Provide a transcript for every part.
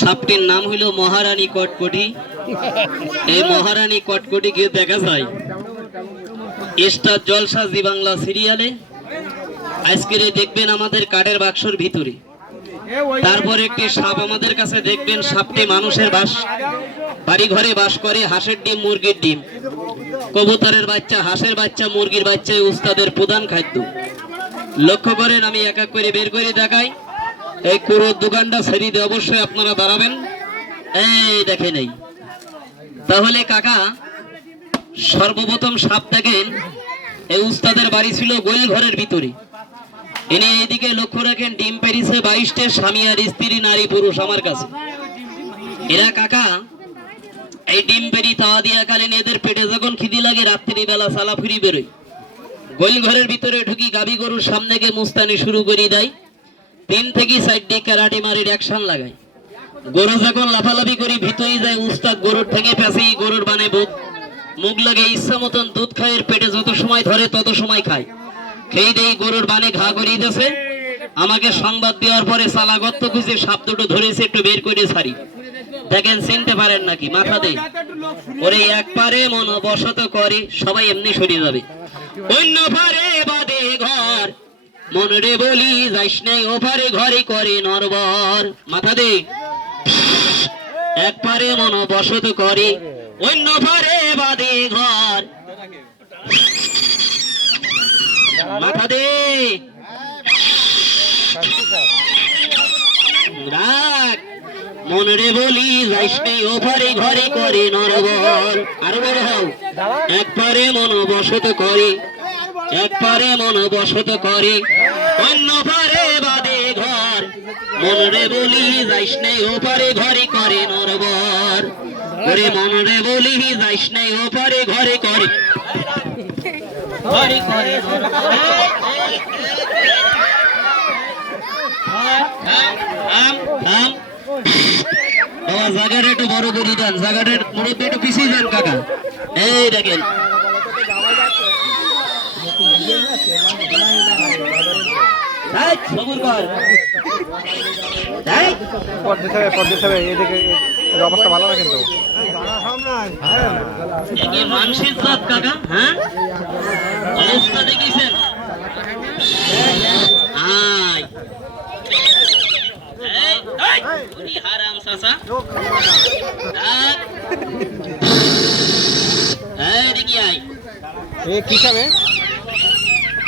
সাপটির নাম হইল মহারানী কটকটি। এই মহারানী কটকটি গিয়ে দেখা যায় স্টার জলসা জি বাংলা সিরিয়ালে। আজকের দেখবেন আমাদের কাঠের বাক্সর ভিতরে। তারপর একটি সাপ আমাদের কাছে দেখবেন, সাপটি মানুষের বাস বাড়ি ঘরে বাস করে হাঁসের ডিম, মুরগির ডিম। কবুতরের বাচ্চা, হাঁসের বাচ্চা, মুরগির বাচ্চা উস্তাদের প্রধান খাদ্য। লক্ষ্য করেন, আমি এক এক করে বের করে দেখাই। এই কুড়োর দোকানটা ছেড়ে দিয়ে অবশ্যই আপনারা দাঁড়াবেন। এই দেখে নেই তাহলে কাকা, সর্বপ্রথম সাপ দেখেন, এই উস্তাদের বাড়ি ছিল গোল ঘরের ভিতরে। ইনি এইদিকে লক্ষ্য রাখেন, ডিম পেরিছে বাইশটে, স্বামী আর স্ত্রী, নারী, পুরুষ আমার কাছে। এরা কাকা, এই ডিম পেরি তাওয়া দিয়া কালীন এদের পেটে যখন খিদি লাগে রাত্রি বেলা সালাফুরি বেরোয়। গোল ঘরের ভিতরে ঢুকি গাবি গরুর সামনে গিয়ে মুস্তানি শুরু করে দেয়। তিন থেকে সাইড দিয়ে ক্যারাটি মারির অ্যাকশন লাগায় গরু যখন লাফালাফি করি ভিতরে যায় উস্তাদ গরুর ঠেঙে পেঁচি গরুর বানে বুক। মুখ লাগে ইচ্ছা মতন দুধ খায়, এর পেটে যত সময় ধরে তত সময় খায়। খেয়ে দেই গরুর বানে ঘা করিয়ে দিয়েছে আমাকে সংবাদ দেওয়ার পরে সালাগত্ত খুঁজে সাপ দুটো ধরেছে, একটু বের করে ছাড়ি। দেখেন, চিনতে পারেন নাকি, মাথা দেই। ওরে এক পারে মন বসত করে, সবাই এমনি সরিয়ে যাবে। অন্য পারে বাদে ঘর মন রে বলি, যাইস নাই ও পারে ঘরে করে নরবর। মাথা দে। এক পারে মন বসত করে অন্য পারে বাদে ঘর। মাথা দে। রাখ। মনরে বলি, যাইস নেই ওপারে ঘরে করে নরবর। আরও বড় হও। একবারে মন বসত করে। একবারে মন বসত করে। অন্য পারে বাদে ঘর। মনরে বলি, যাইস নেই ওপারে ঘরে করে নরবর ওরে মনরে বলি, যাইস নেই ঘরে করে। ঘরে করে জায়গাটা একটু বড় করে দেন। একটু পিছিয়ে যান, কাকা। এই দেখেন। অবস্থা ভালো না কিন্তু মানসিক জাত কাকা হ্যাঁ অবস্থা দেখিছেন হারাম এ কি সাহেব এই, সবুর কর। এক।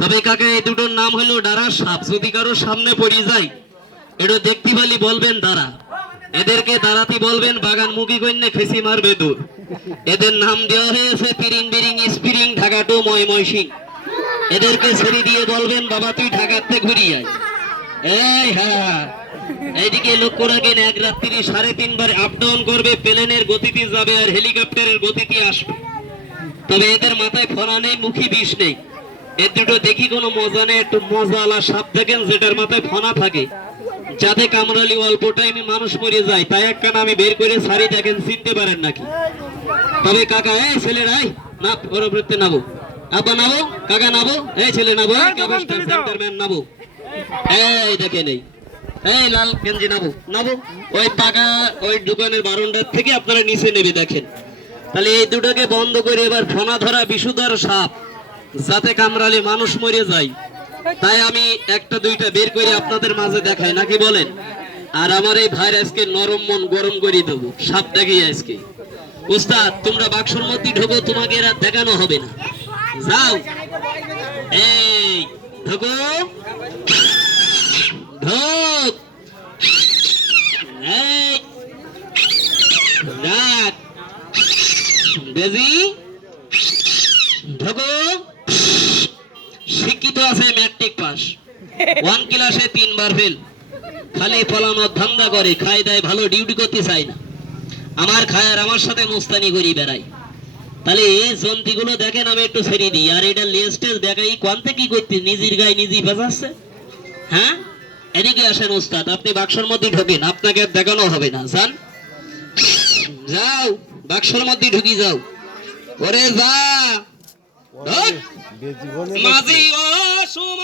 তবে কাকা, এই দুটোর নাম হলো ডারা সাপ। যদি কারও সামনে পড়ে যায়, এটা দেখতে পালি বলবেন দাঁড়া এদেরকে দাঁড়াতে বলবেন বাগান মুখী কন্যা খেসি মারবে দূর। এদের নাম দেওয়া হয়েছে পিরিং বিরিং স্পিরিং ঢাকা টু ময় সিং। এদেরকে ছেড়ে দিয়ে বলবেন, বাবা, তুই ঢাকাতে ঘুরিয়ে আয়। এই হ্যাঁ এইদিকে লক্ষ্য রাখেন, এক রাত্রি সাড়ে তিনবার আপ ডাউন করবে, প্লেনের গতিতে যাবে আর হেলিকপ্টারের গতিতে আসবে। তবে এদের মাথায় ফোনা নেই, মুখী বিষ নেই। এর দুটো দেখি কোনো মজা নেই একটু মজা আলা সাপ দেখেন যেটার মাথায় ফোনা থাকে। যাতে কামড়ালি অল্প টাইমে মানুষ মরে যায়। তাই একটা আমি বের করে সারি দেখেন চিনতে পারেন নাকি? তবে কাকা এই ছেলেরাই না পরবর্তী নাবো। আব্বা নাবো? কাকা নাবো? এই ছেলে নাবো নাবো। এই দেখে নেই এই লাল গেঞ্জি নাবো নাবো। ওই পাকা ওই দোকানের বারন্ডার থেকে আপনারা নিচে নেবে দেখেন। তাহলে এই দুটোকে বন্ধ করে এবার ফোনা ধরা বিষুদার সাপ। যাতে কামড়ালে মানুষ মরে যায়। তাই আমি একটা দুইটা বের করে আপনাদের মাঝে দেখাই, নাকি বলেন? আর আমার এই ভাইয়ের আজকে নরম মন গরম করে দেবো, সাপ দেখাই আজকে। উস্তাদ, তোমরা বাক্সর মধ্যে ঢোকো, তোমাকে এরা দেখানো হবে না। যাও। এই, ঢোকো। ঢোক। এই ডাক বেজি। ওয়ান ক্লাসে তিনবার ফেল খালি ফলানোর ধান্দা করে খাই দেয় ভালো ডিউটি করতে চায় না। আমার খায় আর আমার সাথে মুস্তানি করি বেড়াই তাহলে এই জন্তিগুলো দেখেন আমি একটু ছেড়ে দিই। আর এটা লেস্টেজ দেখাই কোয়ান্তে কি করতে নিজের গায়ে নিজেই বাজাচ্ছে? হ্যাঁ? এদিকে আসেন উস্তাদ আপনি বাক্সর মধ্যে ঢোকেন। আপনাকে আর দেখানো হবে না। যান। যাও বাক্সর মধ্যে ঢুকি যাও। ওরে যা। মাঝি ও